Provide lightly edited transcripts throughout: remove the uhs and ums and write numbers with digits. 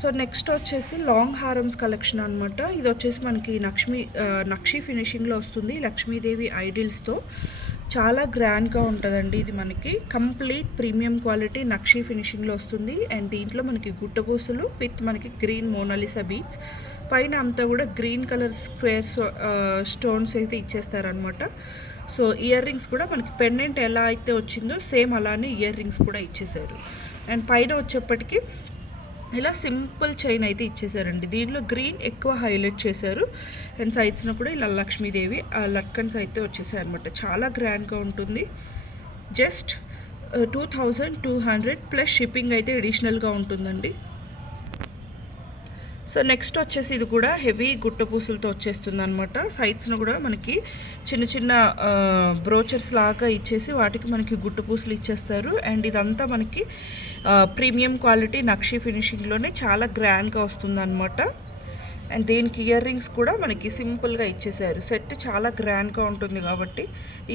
So next వచ్చేసి long హారమ్స్ collection అనమాట. ఇది వచ్చేసి మనకి నక్షి ఫినిషింగ్లో వస్తుంది. లక్ష్మీదేవి ఐడిల్స్తో చాలా గ్రాండ్గా ఉంటుందండి. ఇది మనకి కంప్లీట్ ప్రీమియం క్వాలిటీ నక్షి ఫినిషింగ్లో వస్తుంది. అండ్ దీంట్లో మనకి గుట్టపూసలు విత్ మనకి గ్రీన్ మోనాలిసా బీడ్స్, పైన అంతా కూడా గ్రీన్ కలర్ స్క్వేర్స్ స్టోన్స్ అయితే ఇచ్చేస్తారనమాట. సో ఇయర్ రింగ్స్ కూడా మనకి పెండెంట్ ఎలా అయితే వచ్చిందో సేమ్ అలానే ఇయర్ రింగ్స్ కూడా ఇచ్చేసారు. అండ్ పైన వచ్చేప్పటికి ఇలా సింపుల్ చైన్ అయితే ఇచ్చేసారండి. దీంట్లో గ్రీన్ ఎక్కువ హైలైట్ చేశారు. అండ్ సైడ్స్లో కూడా ఇలా లక్ష్మీదేవి లట్కన్స్ అయితే వచ్చేసాయి అనమాట. చాలా గ్రాండ్గా ఉంటుంది. జస్ట్ 2200 ప్లస్ షిప్పింగ్ అయితే అడిషనల్గా ఉంటుందండి. సో నెక్స్ట్ వచ్చేసి ఇది కూడా హెవీ గుట్ట పూసలతో వచ్చేస్తుంది అనమాట. సైడ్స్ను కూడా మనకి చిన్న చిన్న బ్రోచర్స్ లాగా ఇచ్చేసి వాటికి మనకి గుట్ట పూసలు ఇచ్చేస్తారు. అండ్ ఇదంతా మనకి ప్రీమియం క్వాలిటీ నక్షి ఫినిషింగ్లోనే చాలా గ్రాండ్గా వస్తుంది అనమాట. అండ్ దీనికి ఇయర్ రింగ్స్ కూడా మనకి సింపుల్గా ఇచ్చేసారు. సెట్ చాలా గ్రాండ్గా ఉంటుంది కాబట్టి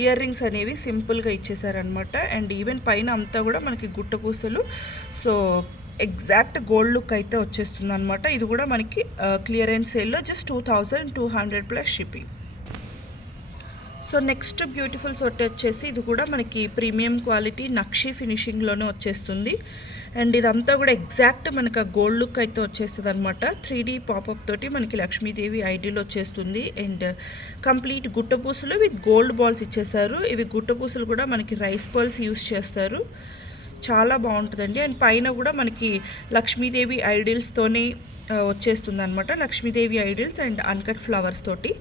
ఇయర్ రింగ్స్ అనేవి సింపుల్గా ఇచ్చేసారనమాట. అండ్ ఈవెన్ పైన అంతా కూడా మనకి గుట్ట పూసలు, సో ఎగ్జాక్ట్ గోల్డ్ లుక్ అయితే వచ్చేస్తుంది అనమాట. ఇది కూడా మనకి క్లియరెన్స్ సేల్లో just 2200 plus shipping. So next beautiful set వచ్చేసి ఇది కూడా మనకి ప్రీమియం క్వాలిటీ నక్షి ఫినిషింగ్లోనే వచ్చేస్తుంది. అండ్ ఇదంతా కూడా ఎగ్జాక్ట్ మనకు ఆ గోల్డ్ లుక్ అయితే వచ్చేస్తుంది అనమాట. 3D పాపప్ తోటి మనకి లక్ష్మీదేవి ఐడియల్ వచ్చేస్తుంది. అండ్ కంప్లీట్ గుట్టపూసలు విత్ గోల్డ్ బాల్స్ ఇచ్చేసారు. ఇవి గుట్టపూసలు కూడా మనకి రైస్ బాల్స్ యూస్ చేస్తారు. చాలా బాగుంటుందండి. అండ్ పైన కూడా మనకి లక్ష్మీదేవి ఐడిల్స్తోనే వచ్చేస్తుంది అనమాట. Lakshmidevi idols and uncut flowers తోటి.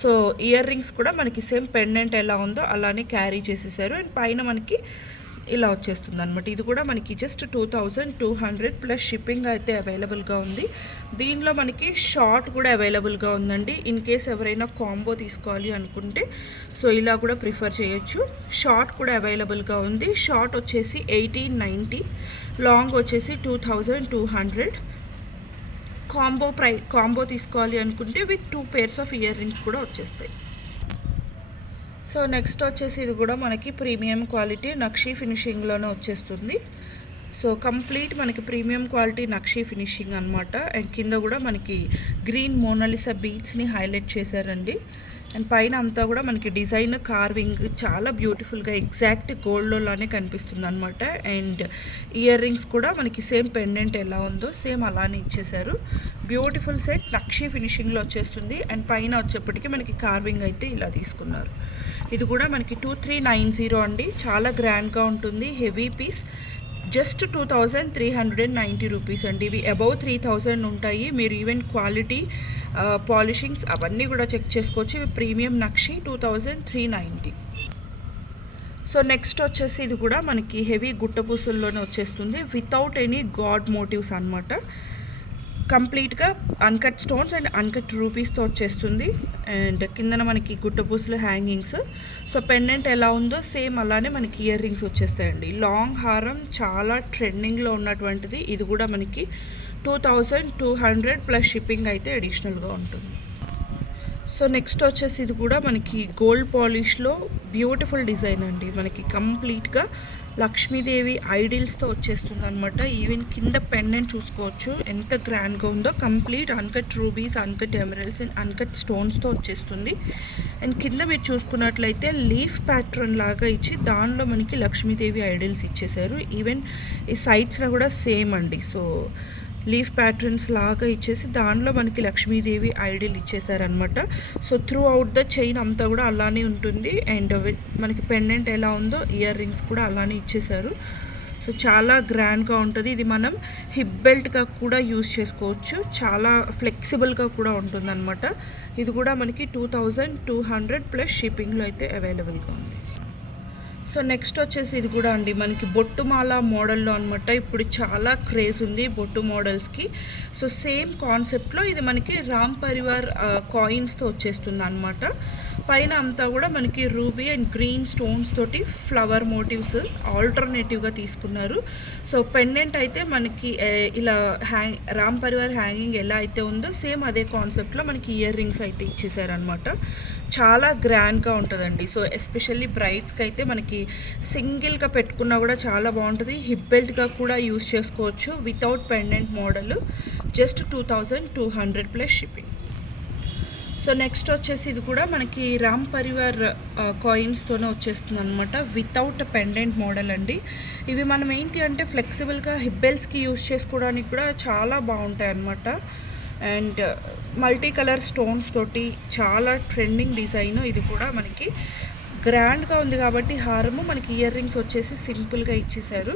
సో ఇయర్ రింగ్స్ కూడా మనకి సేమ్ పెండెంట్ ఎలా ఉందో అలానే క్యారీ చేసేసారు. అండ్ పైన మనకి ఇలా వచ్చేస్తుంది అనమాట. ఇది కూడా మనకి జస్ట్ 2200 ప్లస్ షిప్పింగ్ అయితే అవైలబుల్గా ఉంది. దీనిలో మనకి షార్ట్ కూడా అవైలబుల్గా ఉందండి. ఇన్ కేస్ ఎవరైనా కాంబో తీసుకోవాలి అనుకుంటే సో ఇలా కూడా ప్రిఫర్ చేయొచ్చు. షార్ట్ కూడా అవైలబుల్గా ఉంది. షార్ట్ వచ్చేసి 1890, లాంగ్ వచ్చేసి 2200. కాంబో తీసుకోవాలి అనుకుంటే with 2 pairs of ear rings కూడా వచ్చేస్తాయి. సో నెక్స్ట్ వచ్చేసి ఇది కూడా మనకి ప్రీమియం క్వాలిటీ నక్షి ఫినిషింగ్లోనే వచ్చేస్తుంది. సో కంప్లీట్ మనకి ప్రీమియం క్వాలిటీ నక్షి ఫినిషింగ్ అనమాట. అండ్ కింద కూడా మనకి గ్రీన్ మోనాలిసా బీడ్స్ని హైలైట్ చేశారండి. అండ్ పైన అంతా కూడా మనకి డిజైన్ కార్వింగ్ చాలా బ్యూటిఫుల్గా ఎగ్జాక్ట్ గోల్డ్లోనే కనిపిస్తుంది అనమాట. అండ్ ఇయర్ రింగ్స్ కూడా మనకి సేమ్ పెండెంట్ ఎలా ఉందో సేమ్ అలానే ఇచ్చేసారు. బ్యూటిఫుల్ సెట్ నక్షి ఫినిషింగ్లో వచ్చేస్తుంది. అండ్ పైన వచ్చేప్పటికి మనకి కార్వింగ్ అయితే ఇలా తీసుకున్నారు. ఇది కూడా మనకి 2390 అండి. చాలా గ్రాండ్గా ఉంటుంది. హెవీ పీస్ జస్ట్ 2390 రూపీస్ అండి. ఇవి అబౌవ్ 3000 ఉంటాయి. మీరు ఈవెన్ క్వాలిటీ పాలిషింగ్స్ అవన్నీ కూడా చెక్ చేసుకోవచ్చు. ఇవి ప్రీమియం నక్షి 2390. సో నెక్స్ట్ వచ్చేసి ఇది కూడా మనకి హెవీ గుట్టపూసల్లోనే వచ్చేస్తుంది వితౌట్ ఎనీ గాడ్ మోటివ్స్ అనమాట. కంప్లీట్గా అన్కట్ స్టోన్స్ అండ్ అన్కట్ రూపీస్తో వచ్చేస్తుంది. అండ్ కిందన మనకి గుట్టపూసలు హ్యాంగింగ్స్. సో పెండెంట్ ఎలా ఉందో సేమ్ అలానే మనకి ఇయర్ రింగ్స్ వచ్చేస్తాయండి. లాంగ్ హారం చాలా ట్రెండింగ్లో ఉన్నటువంటిది. ఇది కూడా మనకి 2200 ప్లస్ షిప్పింగ్ అయితే అడిషనల్గా ఉంటుంది. సో నెక్స్ట్ వచ్చేసి ఇది కూడా మనకి గోల్డ్ పాలిష్లో బ్యూటిఫుల్ డిజైన్ అండి. మనకి కంప్లీట్గా లక్ష్మీదేవి ఐడిల్స్తో వచ్చేస్తుంది అనమాట. ఈవెన్ కింద పెండెంట్ చూసుకోవచ్చు ఎంత గ్రాండ్గా ఉందో. Complete uncut rubies, uncut emeralds and uncut స్టోన్స్తో వచ్చేస్తుంది. అండ్ కింద మీరు చూసుకున్నట్లయితే లీఫ్ ప్యాటర్న్ లాగా ఇచ్చి దానిలో మనకి లక్ష్మీదేవి ఐడిల్స్ ఇచ్చేసారు. ఈవెన్ ఈ సైడ్స్లో కూడా సేమ్ అండి. సో లీఫ్ ప్యాటర్న్స్ లాగా ఇచ్చేసి దానిలో మనకి లక్ష్మీదేవి ఐడిల్ ఇచ్చేసారనమాట. So throughout the chain అంతా కూడా అలానే ఉంటుంది. అండ్ మనకి పెండెంట్ ఎలా ఉందో ఇయర్ రింగ్స్ కూడా అలానే ఇచ్చేసారు. సో చాలా గ్రాండ్గా ఉంటుంది. ఇది మనం హిప్ బెల్ట్గా కూడా యూజ్ చేసుకోవచ్చు. చాలా ఫ్లెక్సిబుల్గా కూడా ఉంటుంది అనమాట. ఇది కూడా మనకి 2200 ప్లస్ షిప్పింగ్లో అయితే అవైలబుల్గా ఉంది. సో నెక్స్ట్ వచ్చేసి ఇది కూడా అండి మనకి బొట్టుమాల మోడల్లో అనమాట. ఇప్పుడు చాలా క్రేజ్ ఉంది బొట్టు మోడల్స్కి. సో సేమ్ కాన్సెప్ట్లో ఇది మనకి రామ్ పరివార్ కాయిన్స్తో వచ్చేస్తుంది అనమాట. పైన అంతా కూడా మనకి రూబీ అండ్ గ్రీన్ స్టోన్స్ తోటి ఫ్లవర్ మోటివ్స్ ఆల్టర్నేటివ్గా తీసుకున్నారు. సో పెండెంట్ అయితే మనకి ఇలా రామ్ పరివార్ హ్యాంగింగ్ ఎలా అయితే ఉందో సేమ్ అదే కాన్సెప్ట్లో మనకి ఇయర్ రింగ్స్ అయితే ఇచ్చేసారనమాట. చాలా గ్రాండ్గా ఉంటుందండి. సో ఎస్పెషల్లీ బ్రైడ్స్కి అయితే మనకి మనకి సింగిల్గా పెట్టుకున్నా కూడా చాలా బాగుంటుంది. హిప్ బెల్ట్గా కూడా యూస్ చేసుకోవచ్చు. Without pendant model, just 2200 plus shipping. So next వచ్చేసి ఇది కూడా మనకి రామ్ పరివార్ కాయిన్స్తోనే వచ్చేస్తుంది అనమాట. వితౌట్ పెండెంట్ మోడల్ అండి. ఇవి మనం ఏంటి అంటే ఫ్లెక్సిబుల్గా హిప్ బెల్ట్స్కి యూస్ చేసుకోవడానికి కూడా చాలా బాగుంటాయి అనమాట. అండ్ మల్టీ కలర్ స్టోన్స్ తోటి చాలా ట్రెండింగ్ డిజైన్. ఇది కూడా మనకి గ్రాండ్గా ఉంది కాబట్టి హారము, మనకి ఇయర్ రింగ్స్ వచ్చేసి సింపుల్గా ఇచ్చేసారు.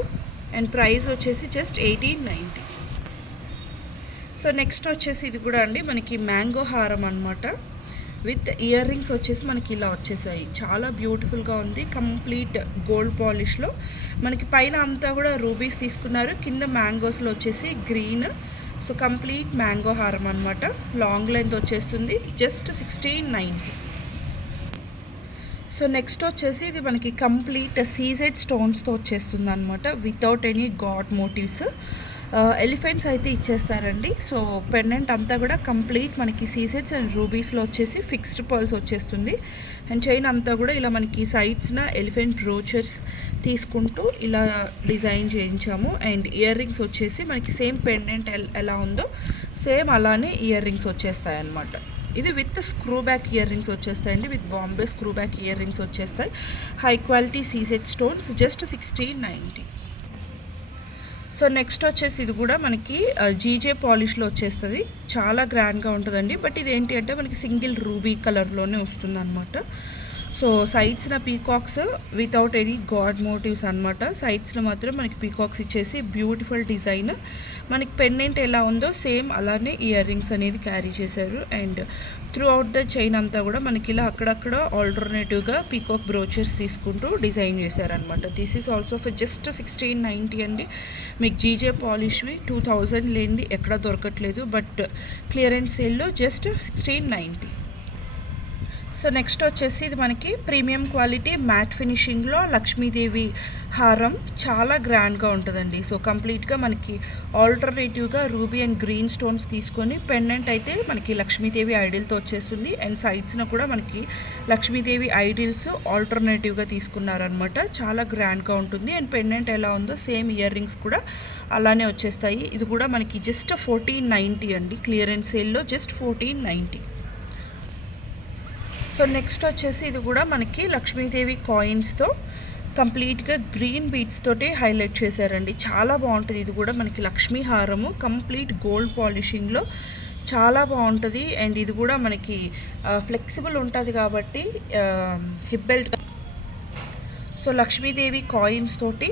అండ్ ప్రైస్ వచ్చేసి జస్ట్ 1890. సో నెక్స్ట్ వచ్చేసి ఇది కూడా అండి మనకి మ్యాంగో హారం అనమాట. విత్ ఇయర్ రింగ్స్ వచ్చేసి మనకి ఇలా వచ్చేసాయి. చాలా బ్యూటిఫుల్గా ఉంది. కంప్లీట్ గోల్డ్ పాలిష్లో మనకి పైన అంతా కూడా రూబీస్ తీసుకున్నారు. కింద మ్యాంగోస్లో వచ్చేసి గ్రీన్. సో కంప్లీట్ మ్యాంగో హారం అనమాట. లాంగ్ లెంత్ వచ్చేస్తుంది. జస్ట్ 1690. సో నెక్స్ట్ వచ్చేసి ఇది మనకి కంప్లీట్ సీజెడ్ స్టోన్స్తో వచ్చేస్తుంది అనమాట. Without any god motives. Elephants అయితే ఇచ్చేస్తారండి. సో పెండెంట్ అంతా కూడా కంప్లీట్ మనకి సీజెడ్స్ అండ్ రూబీస్లో వచ్చేసి ఫిక్స్డ్ పర్ల్స్ వచ్చేస్తుంది. అండ్ చైన్ అంతా కూడా ఇలా మనకి సైడ్స్న ఎలిఫెంట్ బ్రోచర్స్ తీసుకుంటూ ఇలా డిజైన్ చేయించాము. అండ్ ఇయర్ రింగ్స్ వచ్చేసి మనకి సేమ్ పెండెంట్ ఎలా ఉందో సేమ్ అలానే ఇయర్ రింగ్స్ వచ్చేస్తాయి అన్నమాట. ఇది with screw back earrings వచ్చేస్తాయండి. With Bombay screw back earrings వచ్చేస్తాయి. High quality CZ stones, just 1690. So next వచ్చేసి ఇది కూడా మనకి జీజే పాలిష్లో వచ్చేస్తుంది. చాలా గ్రాండ్గా ఉంటుందండి. బట్ ఇది ఏంటి అంటే మనకి సింగిల్ రూబీ కలర్లోనే వస్తుంది అనమాట. సో సైడ్స్న peacocks without any god motives అనమాట. సైడ్స్లో మాత్రం మనకి పీకాక్స్ ఇచ్చేసి బ్యూటిఫుల్ డిజైన్. మనకి పెండెంట్ ఎలా ఉందో సేమ్ అలానే ఇయర్ రింగ్స్ అనేది క్యారీ చేశారు. And through out the chain అంతా కూడా మనకి ఇలా అక్కడక్కడ ఆల్టర్నేటివ్గా పీకాక్ బ్రోచర్స్ తీసుకుంటూ డిజైన్ చేశారనమాట. This is also for just 1690 అండి. మీకు జీజే పాలిష్వి 2000 లేనిది ఎక్కడ దొరకట్లేదు. బట్ క్లియరెన్స్ సేల్లో జస్ట్ 1690. సో నెక్స్ట్ వచ్చేసి ఇది మనకి ప్రీమియం క్వాలిటీ మ్యాట్ ఫినిషింగ్లో లక్ష్మీదేవి హారం. చాలా గ్రాండ్గా ఉంటుందండి. సో కంప్లీట్గా మనకి ఆల్టర్నేటివ్గా రూబీ అండ్ గ్రీన్ స్టోన్స్ తీసుకొని పెండెంట్ అయితే మనకి లక్ష్మీదేవి ఐడిల్తో వచ్చేస్తుంది. అండ్ సైడ్స్న కూడా మనకి లక్ష్మీదేవి ఐడిల్స్ ఆల్టర్నేటివ్గా తీసుకున్నారనమాట. చాలా గ్రాండ్గా ఉంటుంది. అండ్ పెండెంట్ ఎలా ఉందో సేమ్ ఇయర్ రింగ్స్ కూడా అలానే వచ్చేస్తాయి. ఇది కూడా మనకి జస్ట్ 1490 అండి. క్లియరెన్స్ సేల్లో జస్ట్ 1490. సో నెక్స్ట్ వచ్చేసి ఇది కూడా మనకి లక్ష్మీదేవి కాయిన్స్తో కంప్లీట్గా గ్రీన్ బీడ్స్ తోటి హైలైట్ చేశారండి. చాలా బాగుంటుంది. ఇది కూడా మనకి లక్ష్మీ హారము కంప్లీట్ గోల్డ్ పాలిషింగ్లో చాలా బాగుంటుంది. అండ్ ఇది కూడా మనకి ఫ్లెక్సిబుల్ ఉంటుంది కాబట్టి hip belt. So Lakshmidevi coins తోటి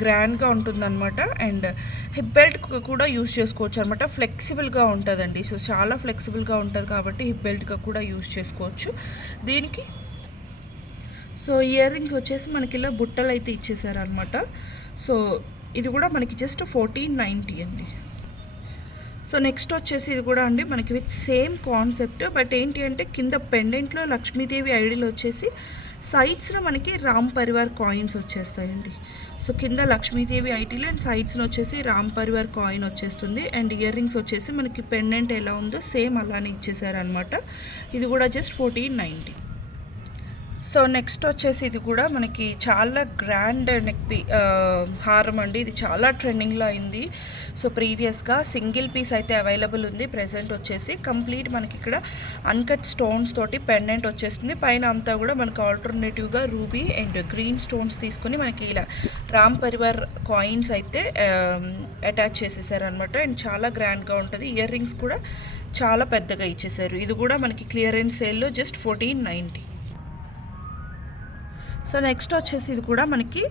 గ్రాండ్గా ఉంటుందన్నమాట. అండ్ హిప్ బెల్ట్ కూడా యూస్ చేసుకోవచ్చు అనమాట. ఫ్లెక్సిబుల్గా ఉంటుందండి. సో చాలా ఫ్లెక్సిబుల్గా ఉంటుంది కాబట్టి హిప్ బెల్ట్గా కూడా యూస్ చేసుకోవచ్చు దీనికి. సో ఇయర్ రింగ్స్ వచ్చేసి మనకి ఇలా బుట్టలు అయితే ఇచ్చేసారనమాట. సో ఇది కూడా మనకి జస్ట్ 1490 అండి. సో నెక్స్ట్ వచ్చేసి ఇది కూడా అండి మనకి విత్ సేమ్ కాన్సెప్ట్. బట్ ఏంటి అంటే కింద పెండెంట్లో లక్ష్మీదేవి ఐడిల్ వచ్చేసి సైడ్స్లో మనకి రామ్ పరివార్ కాయిన్స్ వచ్చేస్తాయండి. సో కింద లక్ష్మీదేవి ఐడిల్ అండ్ సైడ్స్లో వచ్చేసి రామ్ పరివార్ కాయిన్ వచ్చేస్తుంది. అండ్ ఇయర్ రింగ్స్ వచ్చేసి మనకి పెండెంట్ ఎలా ఉందో సేమ్ అలానే ఇచ్చేసారనమాట. ఇది కూడా జస్ట్ 1490. సో నెక్స్ట్ వచ్చేసి ఇది కూడా మనకి చాలా గ్రాండ్ నెక్ హారం అండి. ఇది చాలా ట్రెండింగ్లో అయింది. సో ప్రీవియస్గా సింగిల్ పీస్ అయితే అవైలబుల్ ఉంది. ప్రెజెంట్ వచ్చేసి కంప్లీట్ మనకి ఇక్కడ అన్కట్ స్టోన్స్ తోటి పెండెంట్ వచ్చేస్తుంది. పైన అంతా కూడా మనకి ఆల్టర్నేటివ్గా రూబీ అండ్ గ్రీన్ స్టోన్స్ తీసుకొని మనకి ఇలా రామ్ పరివార్ కాయిన్స్ అయితే అటాచ్ చేసేసారనమాట. అండ్ చాలా గ్రాండ్గా ఉంటుంది. ఇయర్ రింగ్స్ కూడా చాలా పెద్దగా ఇచ్చేసారు. ఇది కూడా మనకి క్లియరెన్స్ సేల్లో జస్ట్ 1490. సో నెక్స్ట్ వచ్చేసి ఇది కూడా మనకి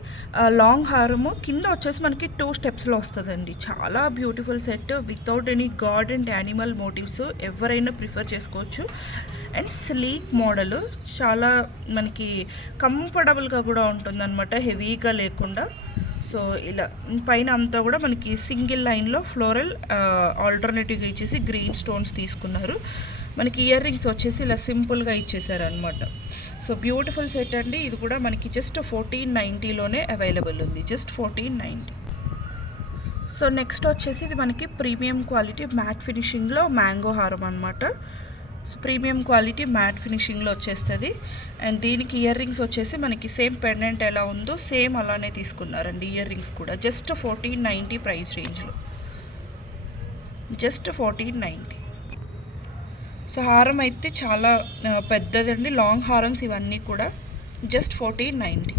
లాంగ్ హారము కింద వచ్చేసి మనకి 2 స్టెప్స్లో వస్తుందండి. చాలా beautiful set without any god and animal motives. ఎవరైనా ప్రిఫర్ చేసుకోవచ్చు. అండ్ స్లీక్ మోడల్ చాలా మనకి కంఫర్టబుల్గా కూడా ఉంటుందన్నమాట, హెవీగా లేకుండా. సో ఇలా పైన అంతా కూడా మనకి సింగిల్ లైన్లో ఫ్లోరల్ ఆల్టర్నేటివ్గా ఇచ్చేసి గ్రీన్ స్టోన్స్ తీసుకున్నారు. మనకి ఇయర్ రింగ్స్ వచ్చేసి ఇలా సింపుల్గా ఇచ్చేసారు అనమాట. సో బ్యూటిఫుల్ సెట్ అండి. ఇది కూడా మనకి జస్ట్ 1490లోనే అవైలబుల్ ఉంది. జస్ట్ 1490. సో నెక్స్ట్ వచ్చేసి ఇది మనకి ప్రీమియం క్వాలిటీ మ్యాట్ ఫినిషింగ్లో మ్యాంగో హారం అనమాట. సో ప్రీమియం క్వాలిటీ మ్యాట్ ఫినిషింగ్లో వచ్చేస్తుంది. అండ్ దీనికి ఇయర్ రింగ్స్ వచ్చేసి మనకి సేమ్ పెండెంట్ ఎలా ఉందో సేమ్ అలానే తీసుకున్నారండి. ఇయర్ రింగ్స్ కూడా జస్ట్ 1490 ప్రైస్ రేంజ్లో, జస్ట్ 1490. సో హారం అయితే చాలా పెద్దదండి, లాంగ్ హారమ్స్ ఇవన్నీ కూడా జస్ట్ 1490.